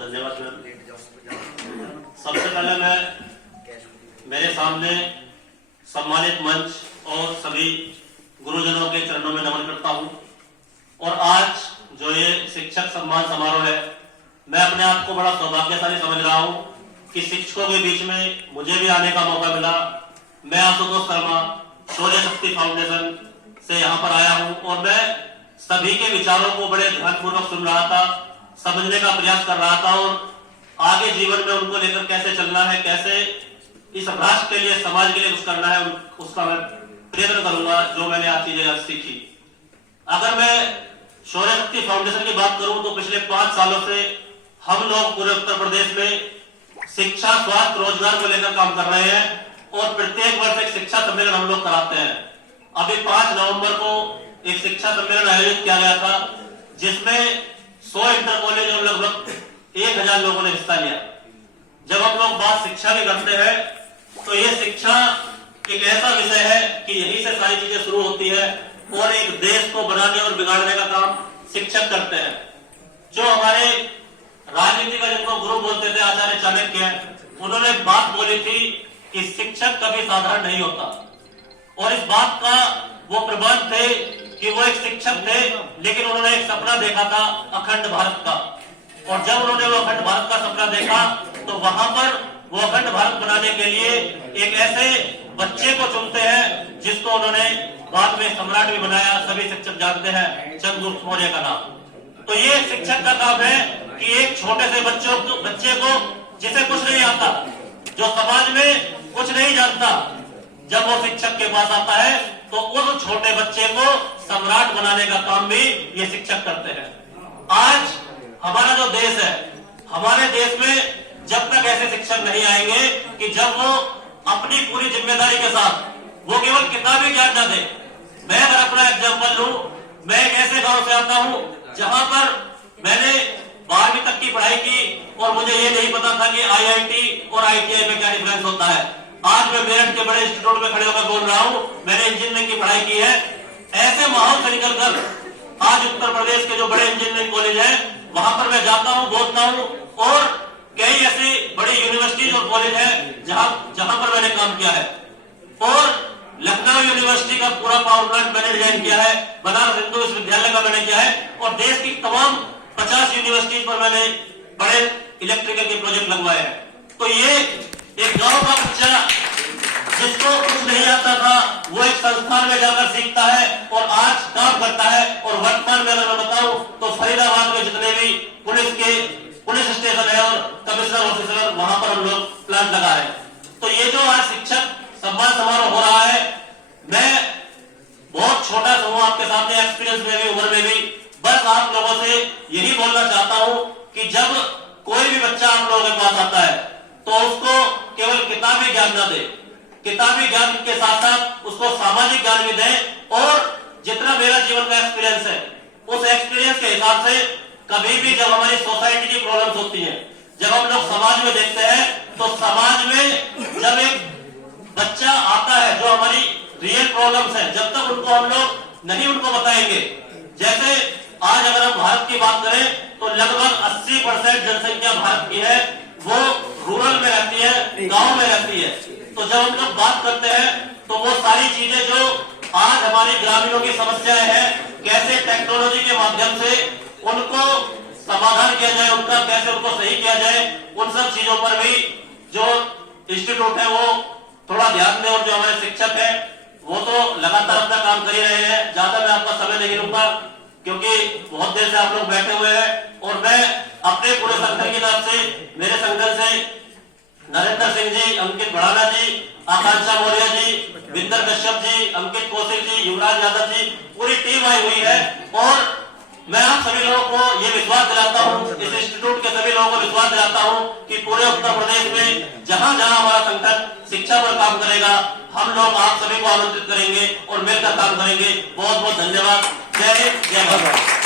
धन्यवाद मैम। सबसे पहले मैं मेरे सामने सम्मानित मंच और सभी गुरुजनों के चरणों में नमन करता हूं। और आज जो ये शिक्षक सम्मान समारोह है, मैं अपने आप को बड़ा सौभाग्यशाली समझ रहा हूं कि शिक्षकों के बीच में मुझे भी आने का मौका मिला। मैं आशुतोष शर्मा शौर्य शक्ति फाउंडेशन से यहाँ पर आया हूँ और मैं सभी के विचारों को बड़े ध्यानपूर्वक सुन रहा था, समझने का प्रयास कर रहा था और आगे जीवन में उनको लेकर कैसे चलना है, कैसे इस राष्ट्र के लिए, समाज के लिए कुछ करना है, उसका मैं प्रयत्न करूंगा जो मैंने आज चीजें सीखी। अगर मैं शौर्य शक्ति फाउंडेशन की बात करूं तो पिछले 5 सालों से हम लोग पूरे उत्तर प्रदेश में शिक्षा, स्वास्थ्य, रोजगार को लेकर काम कर रहे हैं और प्रत्येक वर्ष एक शिक्षा सम्मेलन हम लोग कराते हैं। अभी 5 नवंबर को एक शिक्षा सम्मेलन आयोजित किया गया था जिसमें 100 इंटर कॉलेज और लगभग 1000 लोगों ने हिस्सा लिया। जब हम लोग बात शिक्षा की करते हैं तो ये शिक्षा एक ऐसा विषय है कि यहीं से सारी चीजें शुरू होती है और एक देश को बनाने और बिगाड़ने का काम शिक्षक करते हैं। जो हमारे राजनीति का जिनको गुरु बोलते थे आचार्य चाणक्य, उन्होंने बात बोली थी कि शिक्षक कभी साधारण नहीं होता और इस बात का वो प्रबंध थे कि वो एक शिक्षक थे, लेकिन उन्होंने एक सपना देखा था अखंड भारत का। और जब उन्होंने वो अखंड भारत का सपना देखा तो वहां पर वो अखंड भारत बनाने के लिए एक ऐसे बच्चे को चुनते हैं जिसको उन्होंने बाद में सम्राट भी बनाया। सभी शिक्षक जानते हैं चंद्रगुप्त मौर्य का नाम। तो ये शिक्षक का काम है कि एक छोटे से बच्चे को जिसे कुछ नहीं आता, जो समाज में कुछ नहीं जानता, जब वो शिक्षक के पास आता है तो उस छोटे बच्चे को सम्राट बनाने का काम भी ये शिक्षक करते हैं। आज हमारा जो देश है, हमारे देश में जब तक ऐसे शिक्षक नहीं आएंगे कि जब वो अपनी पूरी जिम्मेदारी के साथ वो केवल किताबी ज्ञान न दे। मैं अगर अपना एग्जाम्पल लूं, मैं एक ऐसे गांव से आता हूं जहां पर मैंने 12वीं तक की पढ़ाई की और मुझे ये नहीं पता था कि IIT और ITI में क्या डिफरेंस होता है। आज मैं मेरठ के बड़े इंस्टीट्यूट में खड़े होकर बोल रहा हूँ, मैंने इंजीनियरिंग की पढ़ाई की है। ऐसे माहौल से निकलकर आज उत्तर प्रदेश के जो बड़े इंजीनियरिंग कॉलेज हैं वहां पर मैं जाता हूँ, बोलता हूँ और कई ऐसी बड़ी यूनिवर्सिटीज और कॉलेज है जहां पर मैंने काम किया है। और लखनऊ यूनिवर्सिटी का पूरा पावर प्लांट मैंने डिजाइन किया है, बनारस हिंदू विश्वविद्यालय का मैंने किया है और देश की तमाम 50 यूनिवर्सिटीज पर मैंने बड़े इलेक्ट्रिकल के प्रोजेक्ट लगवाए हैं। तो ये एक गांव का बच्चा जिसको कुछ नहीं आता था वो एक संस्थान में जाकर सीखता है और आज काम करता है। और वर्तमान में अगर मैं बताऊं तो फरीदाबाद में जितने भी पुलिस स्टेशन है और कमिश्नर ऑफिसर, वहां पर हम लोग प्लांट लगा रहे हैं। तो ये जो आज शिक्षक सम्मान समारोह हो रहा है, मैं बहुत छोटा सा हूं आपके सामने, एक्सपीरियंस में भी, उम्र में भी, बस आप लोगों से यही बोलना चाहता हूं कि जब कोई भी बच्चा आप लोगों के पास आता है तो उसको केवल किताबी ज्ञान न दे, किताबी ज्ञान के साथ साथ उसको सामाजिक ज्ञान भी दें। और जितना मेरा जीवन का एक्सपीरियंस है उस एक्सपीरियंस के हिसाब से कभी भी जब हमारी सोसाइटी की प्रॉब्लम्स होती है, जब हम लोग समाज में देखते हैं तो समाज में जब एक बच्चा आता है जो हमारी रियल प्रॉब्लम्स है, जब तक उनको हम लोग नहीं उनको बताएंगे, जैसे आज अगर हम भारत की बात करें तो लगभग 80% जनसंख्या भारत की है वो रूरल में रहती है, गांव में रहती है। तो जब हम लोग बात करते हैं तो वो सारी चीजें जो आज हमारी ग्रामीणों की समस्याएं हैं, कैसे टेक्नोलॉजी के माध्यम से उनको समाधान किया जाए, उनका कैसे उनको सही किया जाए, उन सब चीजों पर भी जो इंस्टीट्यूट है वो थोड़ा ध्यान दें। और जो हमारे शिक्षक है वो तो लगातार अपना काम कर ही रहे हैं। ज्यादा मैं आपका समय नहीं लूंगा क्योंकि बहुत देर से आप लोग बैठे हुए हैं। और मैं अपने पूरे संगठन की तरफ से, मेरे संगठन से नरेंद्र सिंह जी, अंकित भड़ाना जी, आकांक्षा मौर्य जी, विंदर कश्यप जी, अंकित कौशिक जी, युवराज यादव जी, पूरी टीम आई हुई है। और मैं आप सभी लोगों को ये विश्वास दिलाता हूँ, इस इंस्टीट्यूट के सभी लोगों को विश्वास दिलाता हूँ कि पूरे उत्तर प्रदेश में जहां जहां हमारा संगठन शिक्षा पर काम करेगा, हम लोग आप सभी को आमंत्रित करेंगे और मिलकर काम करेंगे। बहुत बहुत धन्यवाद। जय हिंद, जय भारत।